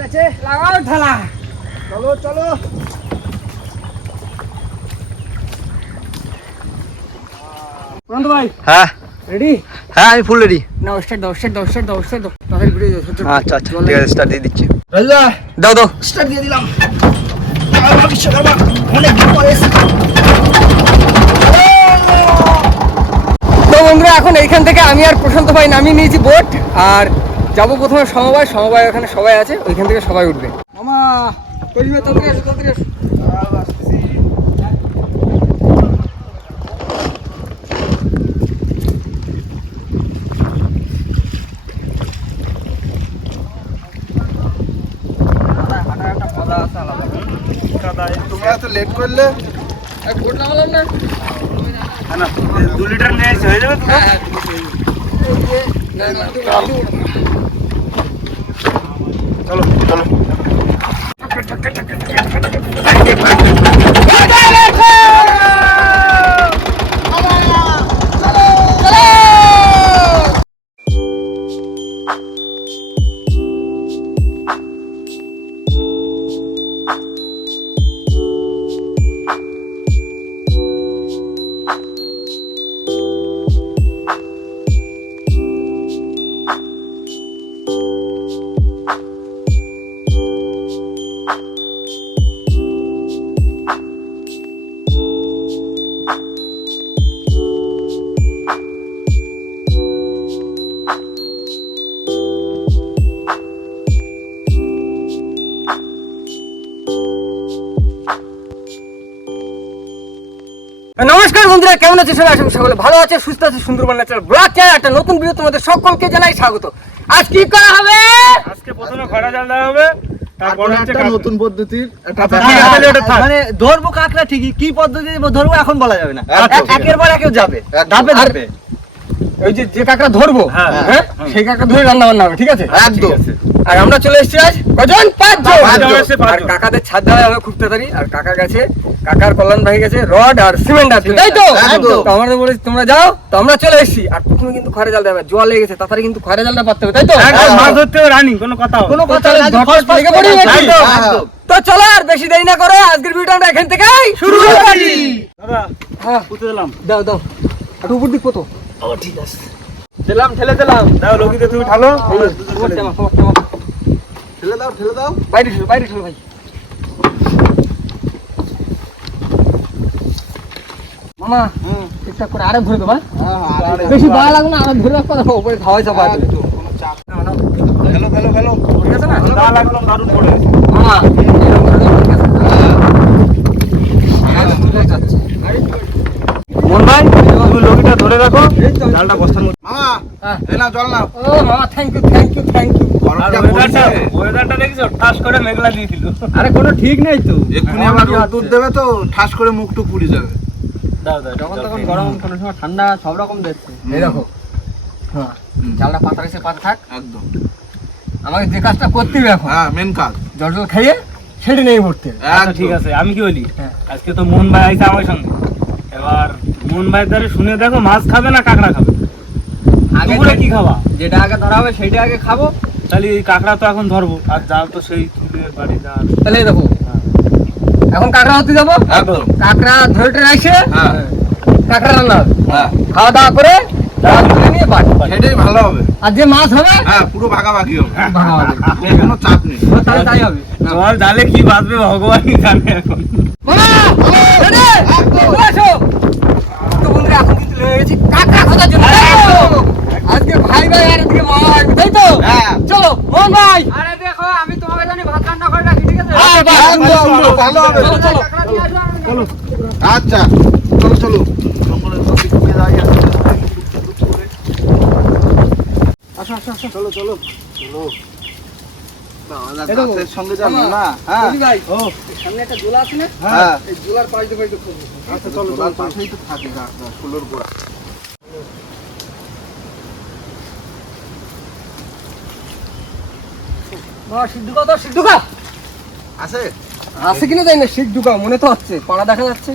গেছে। লাগাও ঢালা চলো চলো। ভাই হ্যাঁ। রেডি হ্যাঁ আমি ফুল রেডি না স্টার্ট দাও স্টার্ট দাও স্টার্ট দাও স্টার্ট দাও। তাদের ভিডিও আচ্ছা আচ্ছা ঠিক আছে স্টার্ট দিয়ে দিচ্ছি। রাজা দাও দাও। স্টার্ট দিয়ে দিলাম। অনেক পরে তো বন্ধুরা এখন এইখান থেকে আমি আর প্রশান্ত ভাই নামিয়ে নিয়েছি বোট আর যাব প্রথমে সমবায় সমবায় ওখানে সবাই আছে ওইখান থেকে সবাই উঠবে। মামা আসো আসো। তোমরা লেট করলে। না। দু লিটার নিয়ে এসে হয়ে যাবে তো? না চলো চলো। নমস্কার বন্ধুরা কেমন আছে সবাই? আসুন সকলে ভালো আছে সুস্থ আছে। সুন্দরবন ন্যাচারাল ব্লগ চ্যানেল একটা নতুন ভিডিও তোমাদের সকলকে জানাই স্বাগত। আজ কি করা হবে? আজকে প্রথমে খড়া জাল দেওয়া হবে তারপর হচ্ছে একটা নতুন পদ্ধতির আচ্ছা। মানে ধরবো কাকড়া ঠিকই কি পদ্ধতি ধরবো এখন বলা যাবে না। এক- একের পর একেও যাবে। ধাপে ধাপে। ওই যে যে কাকড়া ধরবো হ্যাঁ, হ্যাঁ? হ্যাঁ। সেই কাকড়া ধরে রান্না বান্না হবে ঠিক আছে? একদম। আর আমরা চলে এসেছি আজ কজন? পাঁচজন। আর কাকাদের ছাদ দেওয়া হবে খুব তাড়াতাড়ি। আর কাকা গেছে কাকার কল্যাণ ভাই গেছে রড আর সিমেন্ট আছে তাই তো। আমরা তোমরা যাও তো আমরা চলে এসেছি। আর প্রথমে কিন্তু খড়ে জাল দেবে জল লেগে গেছে তাড়াতাড়ি কিন্তু খড়ে জালটা পাততে হবে তাই তো? হ্যাঁ। মাছ ধরতে হবে কোনো কথা কোনো কথা লেগে পড়ি। তো চলো আর বেশি দেরি না করে আজকের ভিডিওটা আমরা এখান থেকে শুরু করি। দাদা হ্যাঁ। দাও দাও। একটু উপর দিক কত? ও ঠিক আছে। দিলাম ঠেলে দিলাম। দাও লগিতে তুমি ঠালো। ঠেলে দাও। ঠেলে দাও বাইরে ঠেলো বাইরে ঠেলো ভাই। মামা ঠিকঠাক করে আরে দেবা। হ্যাঁ, হ্যাঁ, বেশি ভালো লাগবে না আরে ধরে রাখতে হবে উপরে আছে একদম, কোনো চাপ। ফেলো ফেলো ফেলো ঠিক আছে না? দারুণ পড়ে মামা এরকম করে দাও, ঠিক আছে? আরে তুলে যাচ্ছে। মন ভাই রাখো। জালটা বস্তার মধ্যে। মামা হ্যাঁ। এই জল নাও। ও মামা thank you thank you thank you ওয়েদারটা দেখছ? ঠাস করে মেঘলা দিয়ে দিল। আরে কোনো ঠিক নেই তো। এক্ষুনি আবার রোদ্দুর দেবে তো ঠাস করে পুড়ে যাবে। দাও দাও যখন তখন গরম কোনো সময় ঠান্ডা সব রকম দেখছে। এই দেখো। হ্যাঁ জালটা পাতা রেখে পাতা থাক। একদম। আমাকে যে কাজটা করতে হবে এখন হ্যাঁ মেন কাজ। জল জল খাইয়ে সেটা নেই ভরতে। আচ্ছা ঠিক আছে আমি কি বলি? হ্যাঁ। আজকে তো মন ভাই আমার সঙ্গে। এবার মোহন ভাই দ্বারা শুনে দেখো মাছ খাবে না কাঁকড়া খাবে? আগে কি খাবা? যেটা আগে ধরা হবে সেইটা আগে খাব। তাহলে এই কাঁকড়া তো এখন ধরবো। আর জাল তো সেই চুলের বাড়ি জাল তাহলে দেখো। এখন কাঁকড়া হতে যাব? কাঁকড়া ধরে টরে আসে? হ্যাঁ। কাঁকড়া রান্না হবে। হ্যাঁ। খাওয়া দাওয়া করে সেটাই ভালো হবে। আর যে মাছ হবে? হ্যাঁ পুরো ভাগাভাগি হবে। হবে কোনো চাপ নেই। তাহলে তাই হবে। জালে কি বাঁচবে ভগবানই জানে এখন মামা, ready? চলে আসো। তো বন্ধুরা, এখন কিন্তু কাঁকড়া খোঁজার জন্য? আজকে ভাই ভাই আর এদিকে মামা আসবে, তাই তো? হ্যাঁ। চলো, মোহন ভাই। আরে দেখো আমি তোমাকে জানি ভাত রান্না করে রাখি ঠিক আছে চলো, ভালো হবে চলো, চলো। আচ্ছা চলো চলো। আসো আসো আসো চলো চলো চলো সঙ্গে যাব না হ্যাঁ ভাই, এই সামনে একটা জোলা আছে না? হ্যাঁ এই জোলার পাশ দিয়ে। আচ্ছা চলো চলো পাশেই তো থাকে ফুলের গোড়া মামা, শিক ঢুকাও তো, শিক ঢুকাও। আছে? আছে কিনা জানি না মনে তো হচ্ছে পাড়া দেখা যাচ্ছে।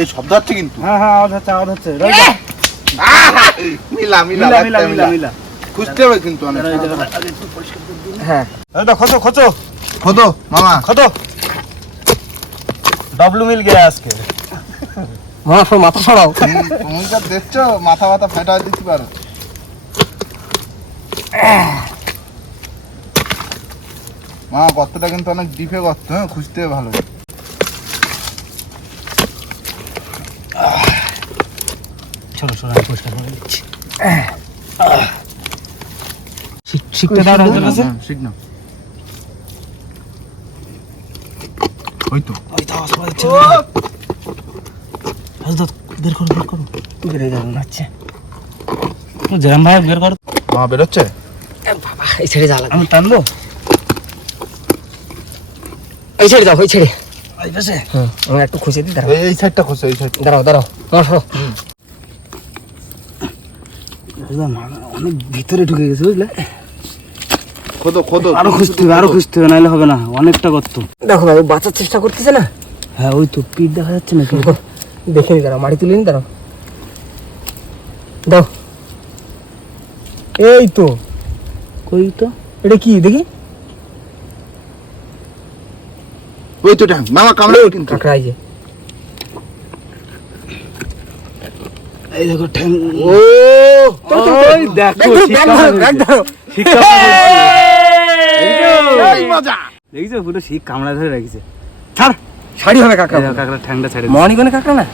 এই শব্দ হচ্ছে কিন্তু। হ্যাঁ হ্যাঁ আওয়াজ হচ্ছে আওয়াজ হচ্ছে। মিলা মিলা মিলা মিলা মিলা মিলা। খুঁজতে হবে কিন্তু অনেক। হ্যাঁ। দাদা খোঁচো খোঁচো খোদো মামা। ডবলু মিল গিয়ে আজকে। মামা সব মাথা সরাও। তুমি যা দেখছ মাথা মাথা ফেটা দিতে পারো। মা গর্তটা কিন্তু অনেক ডিপে গর্ত হ্যাঁ খুঁজতে ভালো। চলো চলো আমি পরিষ্কার করে দিচ্ছি শিখতে দাও রাজুর শিখ না। ওই তো। ওই তো আওয়াজ পাওয়া যাচ্ছে রাজু দাও, বের করো বের করো। যাবে জেরাম ভাই বের করো। মা বেরোচ্ছে? বাবা এই ছেড়ে যা লাগবে আমি টানবো? এই ছেড়ে দাও ওই ছেড়ে এই পাশে? হুম আমি একটু খুঁজে দিই দাঁড়াও। এই সাইডটা খোঁজো এই সাইড দাঁড়াও দাঁড়াও সরো। অনেক ভিতরে ঢুকে গেছে বুঝলে? খোদো খোদো। আরও খুঁজতে হবে আরও খুঁজতে হবে নাহলে হবে না অনেকটা গর্ত। দেখো ভাই বাঁচার চেষ্টা করতেছে না? হ্যাঁ ওই তো পিঠ দেখা যাচ্ছে না কি দেখে নি দাঁড়াও মাটি তুলে নি দাঁড়াও। দাও। এই তো। কই তো? এটা কি দেখি? ওই তো মামা কামড়াবে কিন্তু। যে। এই দেখো ঠ্যাং। ও ওই দেখো মজা। দেখছ পুরো শিখ কামড়া ধরে রাখিছে। ছাড় শাড়ি হবে কাঁকড়া কাকড়া ঠ্যাংটা ছেড়ে মহানিগনে কাঁকড়া না?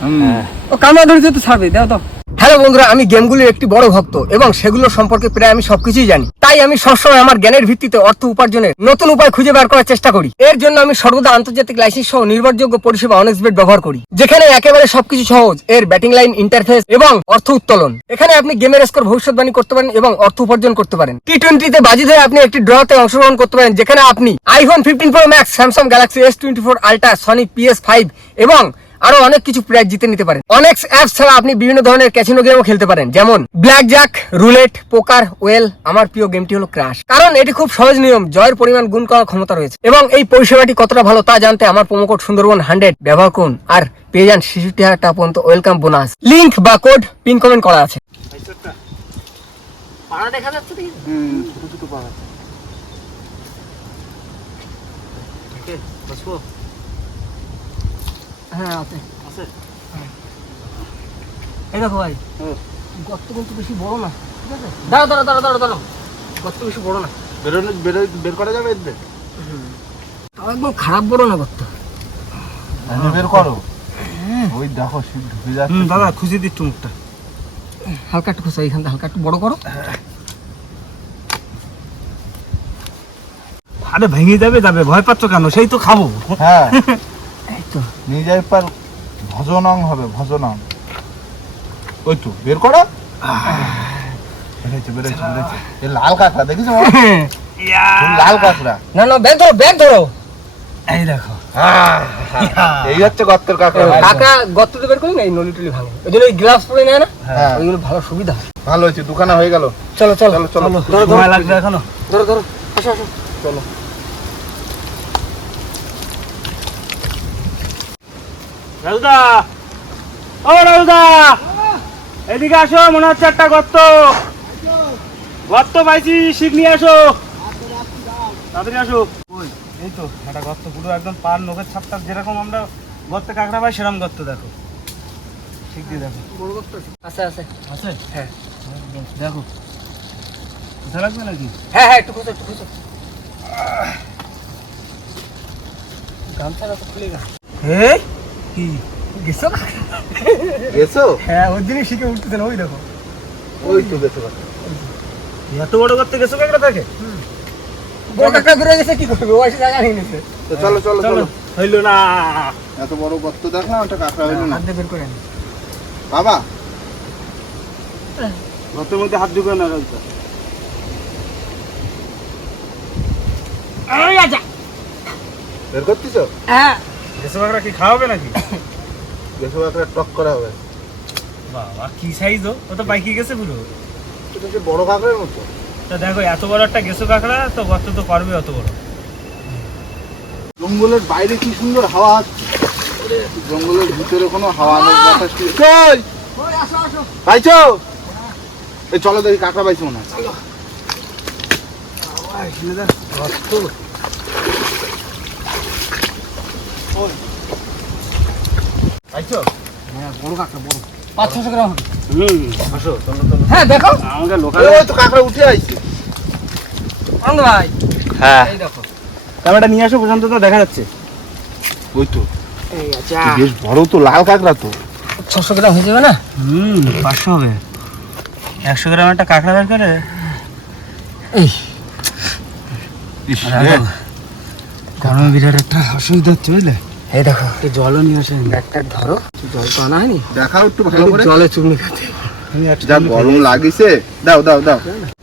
ও কামড়া ধরেছে তো ছাড়বে দাও তো। হ্যালো বন্ধুরা, আমি গেমগুলির একটি বড় ভক্ত এবং সেগুলো সম্পর্কে প্রায় আমি সবকিছুই জানি। তাই আমি সবসময় আমার জ্ঞানের ভিত্তিতে অর্থ উপার্জনের নতুন উপায় খুঁজে বার করার চেষ্টা করি। এর জন্য আমি সর্বদা আন্তর্জাতিক লাইসেন্স সহ নির্ভরযোগ্য পরিষেবা অনেক্সবেট ব্যবহার করি, যেখানে একেবারে সবকিছু সহজ, এর ব্যাটিং লাইন ইন্টারফেস এবং অর্থ উত্তোলন। এখানে আপনি গেমের স্কোর ভবিষ্যৎবাণী করতে পারেন এবং অর্থ উপার্জন করতে পারেন। টি টোয়েন্টিতে বাজি ধরে আপনি একটি ড্রতে অংশগ্রহণ করতে পারেন, যেখানে আপনি iPhone fifteen pro max Samsung Galaxy S twenty four ultra Sony PS five এবং আরও অনেক কিছু প্রাইজ জিতে নিতে পারেন। অনেক অ্যাপস ছাড়া আপনি বিভিন্ন ধরনের ক্যাসিনো গেমও খেলতে পারেন। যেমন blackjack roulette poker well আমার প্রিয় গেমটি হলো ক্রাশ কারণ এটি খুব সহজ নিয়ম জয়ের পরিমাণ গুণ করার ক্ষমতা রয়েছে। এবং এই পরিষেবাটি কতটা ভালো তা জানতে আমার প্রোমোকোড সুন্দরবন হান্ড্রেড ব্যবহার করুন আর পেয়ে যান শিশুটি হাজার টাকা পর্যন্ত ওয়েলকাম বোনাস লিঙ্ক বা কোড পিন কমেন্ট করা আছে। পাড়া দেখা যাচ্ছে হুম ছোট ছোট পাড়া হ্যাঁ আছে। এই দেখো ভাই গর্ত কিন্তু বেশি বড় না ঠিক আছে? দাঁড়াও দাঁড়াও দাঁড়াও দাঁড়াও দাঁড়াও। গর্ত বেশি বড় না। বেরোনো বেরো বের করা যাবে এদের তাও একদম খারাপ বড় না গর্ত। বের করো। ওই দেখো ঢুকে যাচ্ছে। দাদা খুঁজে দিচ্ছ মুখটা। হালকা একটু খোসা এখান থেকে হালকা একটু বড় করো। আরে ভেঙে যাবে যাবে। ভয় পাচ্ছ কেন? সেই তো খাব। হ্যাঁ। তো। নিজের পর ভজনং হবে ভজনং। ওই তো বের করো। বেরোচ্ছে বেরোচ্ছে বেরোচ্ছে এ লাল কাঁকড়া দেখিস? লাল কাঁকড়া। না না ব্যাগ ধরো ব্যাগ ধরো। এই দেখো। এই হচ্ছে গর্তের কাঁকড়া। কাকা গর্ততে বের করি না এই নলি টলি ভাঙে। ওই জন্য ওই গ্লাভস পরে নেয় না? হ্যাঁ। ওইগুলো ভালো সুবিধা। ভালো হয়েছে দুখানা হয়ে গেল। চলো চলো। চলো চলো। ধরো ধরো লাগবে এখনও। ধরো ধরো। আসো আসো। চলো। রাজুদা! ও রাজুদা! এদিকে আসো মনে হচ্ছে একটা গর্ত। গর্ত পাইছি শিখ নিয়ে আসো। তাড়াতাড়ি আসো। ওই এই তো একটা গর্ত পুরো একদম পার নখের ছাপটা যেরকম আমরা গর্তে কাঁকড়া পাই সেরকম গর্ত দেখো। ঠিক দিয়ে দেখো। আছে। আছে আছে। হ্যাঁ। দেখো। কোথায় লাগবে নাকি? হ্যাঁ হ্যাঁ একটু খোঁজো একটু খোঁজো। গামছাটা তো খুলে গেল এই? কি? গেছো? গেছো? হ্যাঁ ওর জন্যই শিখে উঠতেছে না ওই দেখো। ওই তো গেছো এত বড় করতে গেছো কাঁকড়া থাকে বড় কাকা বেরোয় গেছে কি করবে? ও জায়গা নিয়ে নিছে তো চলো চলো চলো চলো। হইল না। এত বড় গর্ত দেখলাম একটা কাঁকড়া হইল না। হাত দিয়ে বের করে বাবা! গর্তের মধ্যে হাত ঢুকে না আচ্ছা। বের করতিস হ্যাঁ। গেছো কাঁকড়া কি খাওয়াবে নাকি? গেছো একটা টক করা হবে। বাবা কি সাইজ ও? তো বাইকে গেছে পুরো। এটা যে বড় কাঁকড়ার মতো। তা দেখো এত বড় একটা গেছো কাঁকড়া তো গর্ত তো করবে অত বড়। জঙ্গলের বাইরে কি সুন্দর হাওয়া আসছে? জঙ্গলের ভিতরে কোনো হাওয়া নেই বাতাস কি কই ওই আসো আসো পাইছো এই চলো দেখি কাঁকড়া পাইছো মনে হয়। হ্যাঁ বড় কাঁকড়া বড়। পাঁচ ছশো গ্রাম হবে। হুম। আসো হ্যাঁ দেখো। আমাকে লোকাল ওই তো কাঁকড়া উঠে আইছে। আনন্দ ভাই। হ্যাঁ। এই দেখো। ক্যামেরাটা নিয়ে আসো প্রশান্ত তো দেখা যাচ্ছে। ওই তো। এই আচ্ছা। বেশ বড় তো লাল কাঁকড়া তো। ছশো গ্রাম হয়ে যাবে না? হুম পাঁচশো হবে। একশো গ্রাম একটা কাঁকড়া বের করে। এই। গরমে বিরাট একটা অসুবিধা হচ্ছে বুঝলে? এই দেখো। একটু জলও নিয়ে আসেন। একটা ধরো। জল তো আনা হয়নি? দেখাও একটু ভালো করে। জলে চুমনি খাতে যা গরম লাগিছে। দাও দাও দাও।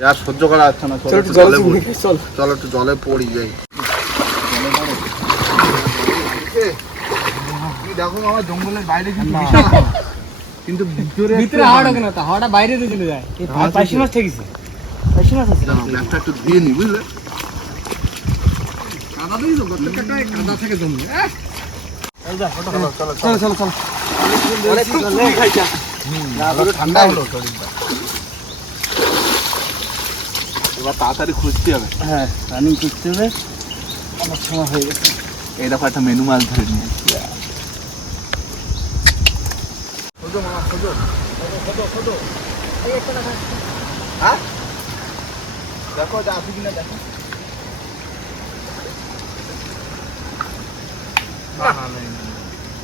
আর সহ্য করা যাচ্ছে না। চল একটু জলে পড়ি। খাই চল। একটু জলে পড়ি যাই। দেখো আমার জঙ্গলের বাইরে কিন্তু বিশাল কিন্তু ভিতরে ভিতরে হাওয়াটা কেন? তা হাওয়াটা বাইরে দিয়ে চলে যায়। এই আর পাইসি মাছ পাইসি মাছ আছে। একটা একটু ধুয়ে নি বুঝলে? কাদা দিয়ে তো কাদা থেকে জমি চলো চলো চলো চলো। ঠান্ডা হলো শরীরটা। এবার তাড়াতাড়ি খুঁজতে হবে। হ্যাঁ রানিং করতে হবে। আমার সময় হয়ে গেছে। এই দেখো একটা মেনু মাছ ধরে নিয়ে খোঁজো মামা, খোঁজো। হ্যাঁ? দেখো যা আছে কিনা দেখো হ্যাঁ হ্যাঁ? হ্যাঁ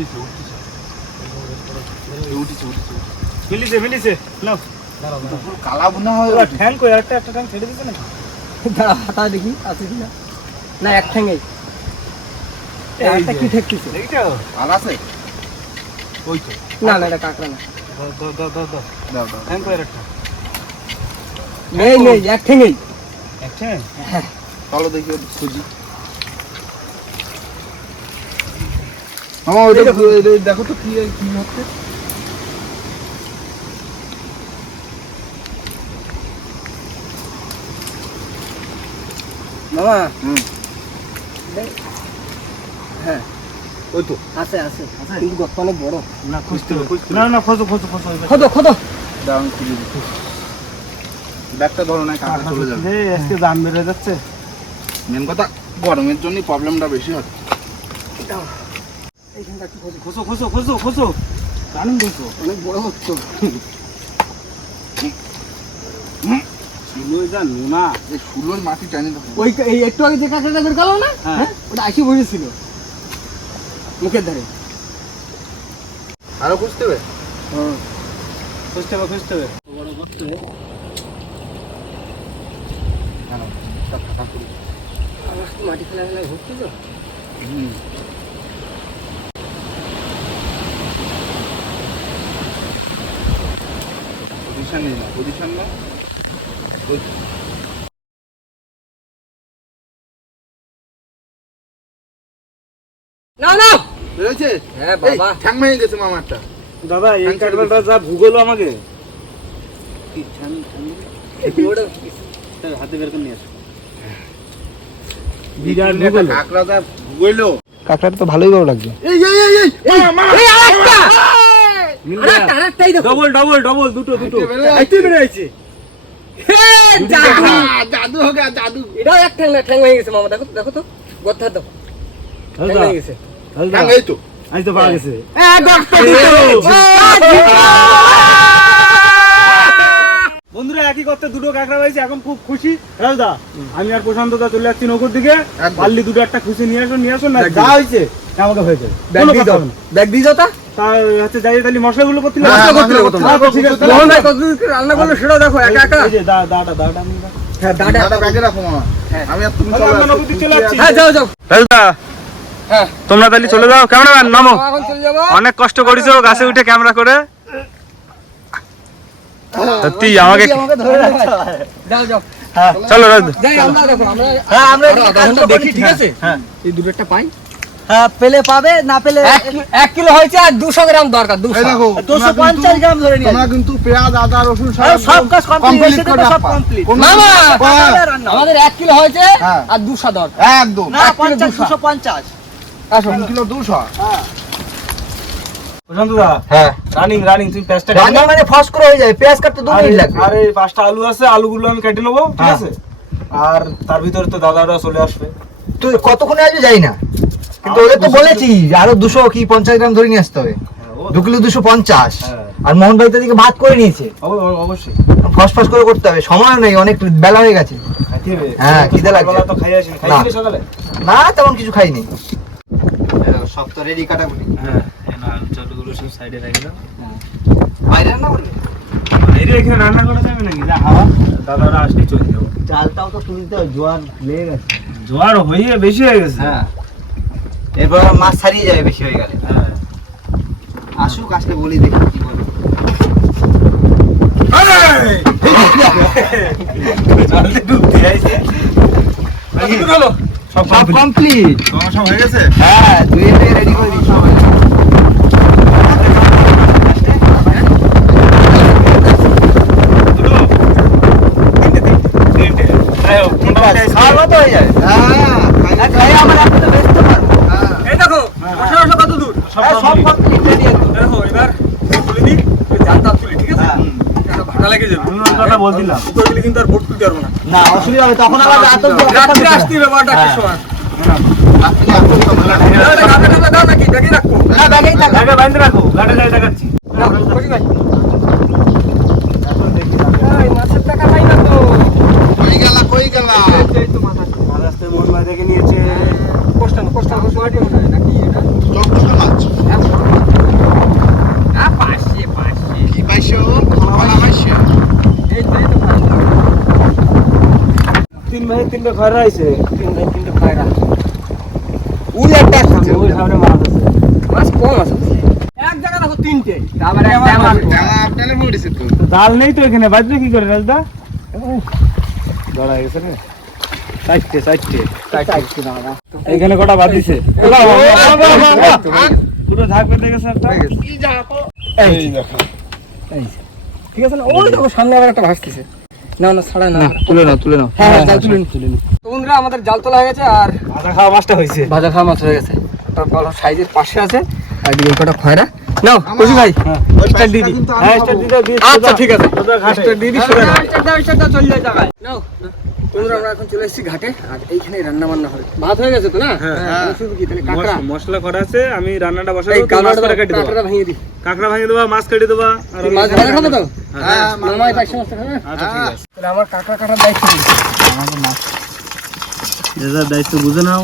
উঠতেছে উঠতেছে। উঠেছে উঠেছে মিলিছে মিলিছে নাও। কালা বুনা হয়ে ঠ্যাং কই? একটা একটা ঠ্যাং ছেড়ে না দাঁড়া হাতা দেখি আছে কিনা? না এক ঠ্যাঙ্গেই একটা কি ঠেকতেছে? দেখছ কাল আছে? ওই তো। না না এটা কাঁকড়া না। দাও দাও দাও দাও দাও। দাও দাও। ঠ্যাং কই একটা নেই নেই এক ঠ্যাঙ্গেই এক ঠ্যাং? চলো দেখি খুঁজি। মামা ওইটা ওই দেখো তো কি কি হচ্ছে। মামা হুম। হ্যাঁ ওই তো। আছে আছে কিন্তু গর্ত অনেক বড়। না খুঁজতে না না খোঁজো খোঁজো খোঁজো এবার। খোদো খোদো দাও খুঁজে দিচ্ছি ব্যাগটা ধরো না কাকা চলে যাবে। এই আজকে দাম বেড়ে যাচ্ছে। মেন কথা গরমের জন্যই প্রবলেমটা বেশি হচ্ছে এইখানটা কি খোঁজো খোঁজো খোঁজো খোঁজো। খোঁজো রানিং দেখো অনেক বড় হচ্ছে। ছিল যা নোনা। এই সুলোর মাটি টানি দেখো। ওই এই একটু আগে যে কাঁকড়াটা বের করল না? হ্যাঁ। হ্যাঁ? ওটা আইসি বসেছিল। মুখের ধারে। আরও খুঁজতে হবে? খুঁজতে হবে খুঁজতে হবে। আমার তো মাটি ফেলা ফেলা ঘুরছি তো পজিশন নেই না পজিশন না তো। না না বেরোচ্ছে হ্যাঁ বাবা ঠ্যাং ভেঙে গেছে মামারটা দাদা এই ঠ্যাং যা ভূগোল আমাকে হাতে বের করে নিয়ে আসো বিরাট ভূগোল কাঁকড়া যা ভুগইলো কাঁকড়াটা তো ভালোই ভালো লাগছে এই এই এই এই মামা এই ডবল ডবল ডবল দুটো দুটো। হাইতে বেড়ে আছে এই, জাদু। আহ, জাদু জাদু। এটাও এক ঠ্যাং না ঠ্যাং ভেঙে গেছে মামা দেখো দেখো তো। গর্ত হাত ঠ্যাং ভেঙে গেছে। ঠ্যাং এই তো। আজ তো পাওয়া গেছে। বন্ধুরা একই করতে দুটো কাঁকড়া পাইছি এখন খুব খুশি। রাজদা আমি আর প্রশান্ত দা চলে যাচ্ছি নৌকোর দিকে। পারলি দুটো একটা খুশি নিয়ে আসো নিয়ে আসো। না যা। হয়েছে আমাকে হয়ে যাবে ব্যাগ দিয়ে না। ব্যাগ দিয়ে যাও তা। হ্যাঁ, তোমার। হ্যাঁ হ্যাঁ। তাহলে চলে। হ্যাঁ যাও যাও। রাজদা হ্যাঁ। তোমরা তাহলে চলে যাও ক্যামেরাম্যান নামো। এখন চলে যাব। অনেক কষ্ট করেছ গাছে উঠে ক্যামেরা করে। সত্যি আমাকে হয়। যাও যাও। হ্যাঁ চলো দেখো হ্যাঁ, আমরা দেখি ঠিক আছে? হ্যাঁ। এই দুটো একটা পাই। হ্যাঁ পেলে পাবে না পেলে এক কিলো হয়েছে আর দুশো গ্রাম দরকার দুশো। দেখো দুশো পঞ্চাশ গ্রাম ধরে নিয়ে তোমরা কিন্তু পেঁয়াজ আদা রসুন সব কাজ কমপ্লিট করে সব! হ্যাঁ, আমাদের এক কিলো হয়েছে হ্যাঁ। আর দুশো দরকার। একদম। না পঞ্চাশ দুশো। পঞ্চাশ। তিন কিলো দুশো। হ্যাঁ। রানিং রানিং তুমি পেঁয়াজটা রান্না মানে ফস করে হয়ে যায় পেঁয়াজ কাটতে দু মিনিট লাগবে। আর পাঁচটা আলু আছে আলুগুলো আমি কেটে নেব ঠিক হ্যাঁ। আছে? আর তার ভিতরে তো দাদারা চলে আসবে। তুই কতক্ষণে আসবে যাই না। কিন্তু ওদের তো বলেছি আরও দুশো কি পঞ্চাশ গ্রাম ধরে নিয়ে আসতে হবে। দু কিলো দুশো পঞ্চাশ। হ্যাঁ। আর মোহন ভাই তো ভাত করে নিয়েছে। অব- অব- অবশ্যই। ফস ফস করে করতে হবে সময় নেই অনেক বেলা হয়ে গেছে। হ্যাঁ, খিদে লাগছে। না। তেমন কিছু খাইনি সব তো রেডি কাটাকুটি। হ্যাঁ চালুগুলো সব সাইডে রেখে বাইরে রান্না করবে? বাইরে এখানে রান্না করা যাবে নাকি? যা হাওয়া দাদারা আসলেই চলে যাব। চালটাও তো তুলতে হয় জোয়ার লেগে গেছে। জোয়ার হয়ে বেশি হয়ে গেছে। হ্যাঁ। এরপর মাছ ছাড়িয়ে যাবে বেশি হয়ে গেলে। হ্যাঁ। আসুক আসলে বলি দেখি কি বলে। সব কমপ্লিট সব হয়ে গেছে হ্যাঁ তুই রেডি করে দিস সবাই। মতো হয়ে হ্যাঁ খাই আমরা তো বেচতে পারব এই দেখো বসে বসে কত দূর সব হ্যাঁ, একদম দেখো এবার তুলে দিই। ওই জালটা তুলি ঠিক আছে? হ্যাঁ। ভাড়া লেগে যাবে। কথা বলছিলাম। উপরে দিলে কিন্তু আর ভোট তুলতে পারব না। না অসুবিধা হবে তখন আবার রাত রাত্রে আসতে হবে। বারোটা একটার হ্যাঁ। সময় তো। নাকি এটা? চকচকে মাছ হ্যাঁ পাশে পাশে কি পাইছো খাওয়া পাইছো এই তো এই তো তিন ভাই তিনটে ঘর রয়েছে তিন ভাই তিনটে পায়রা উল একটা খাচ্ছে ওই সামনে মাছ আছে। মাছ কম আছে। এক জায়গা দেখো তিনটে। একটা তো জাল নেই তো এখানে বাজবে কি করে রাজদা গড়া গেছে রে। চারটে চারটে এখানে কটা বাদ দিছে? একটা এই দেখো ঠিক আছে না? ওই দেখো সামনে আবার একটা ভাসতেছে। না না ছাড়া না। তুলে নাও তুলে নাও। হ্যাঁ হ্যাঁ তুলে নি, তুলে নি। বন্ধুরা আমাদের জাল তোলা হয়ে গেছে আর আধা খাওয়া মাছটা হয়েছে। ভাজা খাওয়া মাছ হয়ে গেছে। সাইজের পাশে আছে। আর দিকে কটা খয়রা। নাও খুশি ভাই। স্টার দিদি হ্যাঁ স্টার দিতে আচ্ছা ঠিক আছে। সোজা দিদি সরে দাও স্টার দাও স্টার দাও চলে যায় জায়গায় নাও। বন্ধুরা আমরা এখন চলে এসেছি ঘাটে আর এইখানে রান্না বান্না হবে। ভাত হয়ে গেছে তো না? হ্যাঁ। শুধু কি তাহলে কাঁকড়া? মশলা করা আছে আমি রান্নাটা বসাবো এই মাছ করে কেটে দেবো। কাঁকড়াটা ভেঙে দিই। কাঁকড়া ভাঙিয়ে দেবা মাছ কেটে দেবা আর মাছ ভাজা খাবে তো? হ্যাঁ। মামাই পাইছে মাছটা খাবে আচ্ছা ঠিক আছে। তাহলে আমার কাঁকড়া কাটার দায়িত্ব নেই যেটার দায়িত্ব বুঝে নাও।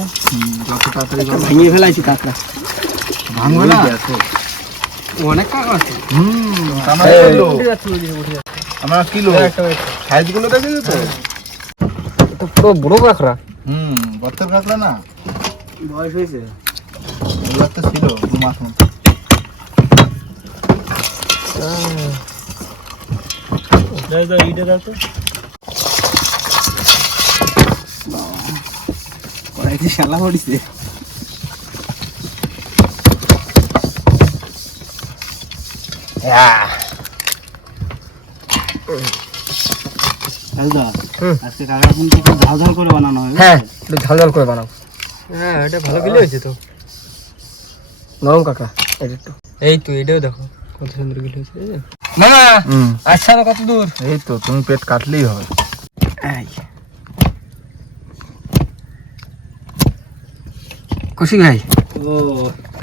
যত তাড়াতাড়ি ভেঙে ফেলাইছি কাঁকড়া। ভাঙবে না? অনেক কাঁকড়া আছে। হুম। আমার কিলো। আমার কিলো? সাইজগুলো দেখেছ তো? তো বড় কাঁকড়া? হুম বত্তর কাঁকড়া না। বয়স হয়েছে। এগুলো তো ছিল দু মাস মতো। যাই দাও ইটে দাও তো। কড়াইতে শালা পড়িছে। আজকে কাঁকড়া কিন্তু ঝাল ঝাল করে বানানো হয় হ্যাঁ একটু ঝাল ঝাল করে বানাও। হ্যাঁ এটা ভালো গিলে হয়েছে তো। নরম কাঁকড়া এটা একটু। এই তো এটাও দেখো কত সুন্দর গিলে হয়েছে মামা আচ্ছা না কত দূর? এই তো তুমি পেট কাটলেই হবে। খুশি ভাই ও।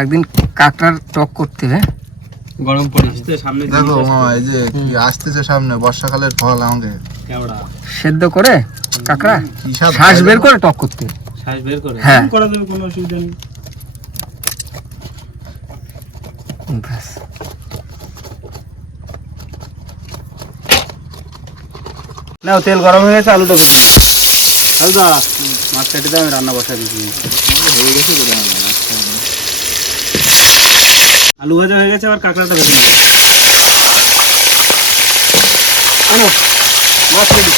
একদিন কাঁকড়ার টক করতে হ্যাঁ? গরম পড়েছে সামনে দেখো এই যে আসতেছে সামনে বর্ষাকালের ফল আমাকে। কেওড়া সেদ্ধ করে কাঁকড়া শ্বাস বের করে টক করতে। শ্বাস বের করে? হ্যাঁ। করা যাবে কোনো অসুবিধা নেই। ব্যাস। নাও তেল গরম হয়ে গেছে আলুটা হালদা মাছ কেটে দাও আমি রান্না বসা দিচ্ছি। আলু ভাজা হয়ে গেছে আবার কাঁকড়াটা ভেজে দাও মাছ রেডি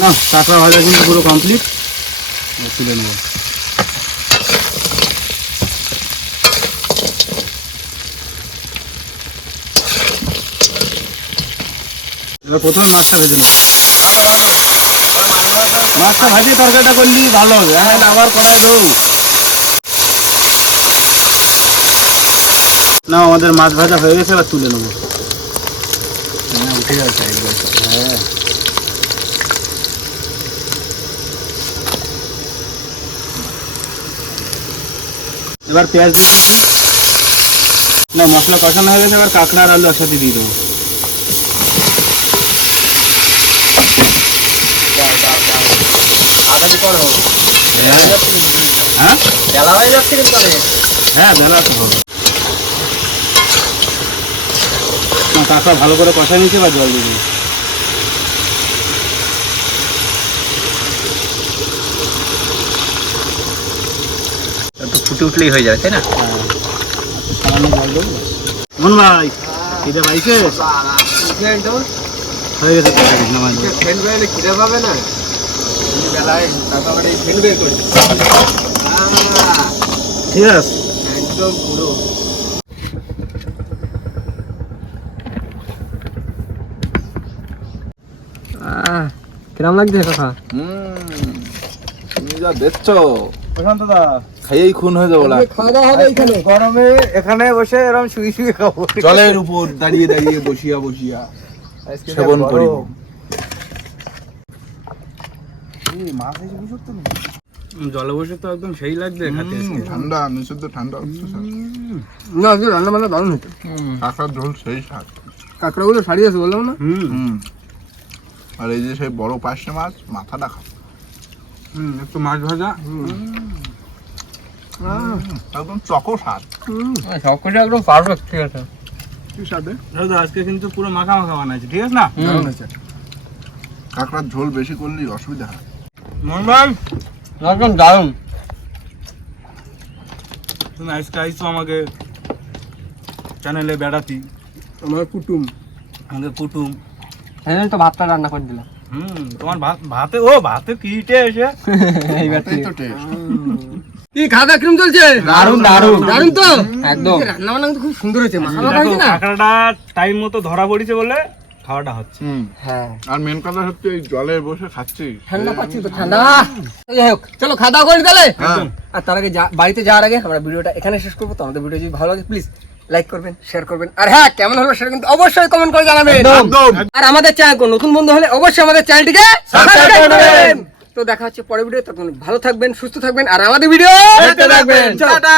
না কাঁকড়া ভাজা কিন্তু পুরো কমপ্লিট তুলে নেব। এবার প্রথমে মাছটা ভেজে নেব। মাছটা ভাজি, তরকারিটা করলি, ভালো। হবে হ্যাঁ আবার কটাই তো না আমাদের মাছ ভাজা হয়ে গেছে, এবার তুলে নেব। উঠে যাচ্ছে হ্যাঁ। এবার পেঁয়াজ দিয়ে। না, মশলা কষানো হয়ে গেছে, এবার কাঁকড়া আর আলু একসাথে দিয়ে দেবো। হ্যাঁ? খেলা হয়ে যাচ্ছে কিন্তু অনেক। হ্যাঁ বেলা তো হবে কাঁকড়া ভালো করে কষা নিয়েছে এবার জল দিয়ে একটু ফুটে উঠলেই হয়ে যাবে তাই না? সামান্য জল দেবো মন ভাই এটা পাইছে? হয়ে গেছে খিদে পাবে না। বেলায় কাকা বাড়ি বের করি ঠিক আছে। একদম পুরো। কিরম লাগছে কাকা তুমি যা দেখছ। প্রশান্ত দা। খাইয়েই খুন হয়ে যাব খাওয়া হবে এখানে। গরমে এখানে বসে এরকম শুয়ে শুয়ে খাব। জলের উপর দাঁড়িয়ে দাঁড়িয়ে বসিয়া বসিয়া সেবন করি। জলে বসে তো একদম সেই খাতে। ঠান্ডা নিচে তো ঠান্ডা না আজকে রান্না বান্না দারুণ হতো কাঁকড়ার ঝোল সেই স্বাদ। কাঁকড়াগুলো আছে বললাম না? হুম। হুম। আর এই যে সেই বড় পার্শে মাছ মাথাটা খাও। হুম একটু মাছ ভাজা। একদম চকো স্বাদ। সব কিছু একদম পারফেক্ট ঠিক আছে। কি স্বাদে? দাদা আজকে কিন্তু পুরো মাখা মাখা বানাইছে ঠিক আছে না? কাঁকড়ার ঝোল বেশি করলেই অসুবিধা হয়। মন ভাই একদম দারুণ। তুমি আজকে আইসো আমাকে চ্যানেলে বেড়াতি। আমার কুটুম। আমাদের কুটুম। হ্যাঁ তো ভাতটা রান্না করে দিলাম। হুম তোমার ভাত ভাতে ও ভাতে কিটে এসে এইবার এটাই তো টেস্ট কি খাওয়া দাওয়া কিরম চলছে? দারুণ, দারুণ। দারুণ তো? একদম। রান্না বান্না খুব সুন্দর হয়েছে মাখা মাখা দেখো না? কাঁকড়াটা টাইম মতো ধরা পড়েছে বলে খাওয়াটা হচ্ছে। হ্যাঁ। আর মেন কথা হচ্ছে এই জলে বসে খাচ্ছি ঠান্ডা পাচ্ছি তো ঠান্ডা। যাই হোক চলো খাওয়া দাওয়া করি তাহলে? হ্যাঁ। আর তার আগে বাড়িতে যাওয়ার আগে আমরা ভিডিওটা এখানে শেষ করব। তো আমাদের ভিডিও যদি ভালো লাগে প্লিজ লাইক করবেন শেয়ার করবেন। আর হ্যাঁ কেমন হলো সেটা কিন্তু অবশ্যই কমেন্ট করে জানাবেন। আর আমাদের চ্যানেল নতুন বন্ধু হলে অবশ্যই আমাদের চ্যানেলটিকে সাবস্ক্রাইব করবেন। তো দেখা হচ্ছে পরের ভিডিও তখন ভালো থাকবেন সুস্থ থাকবেন আর আমাদের ভিডিও দেখতে থাকবেন। টাটা।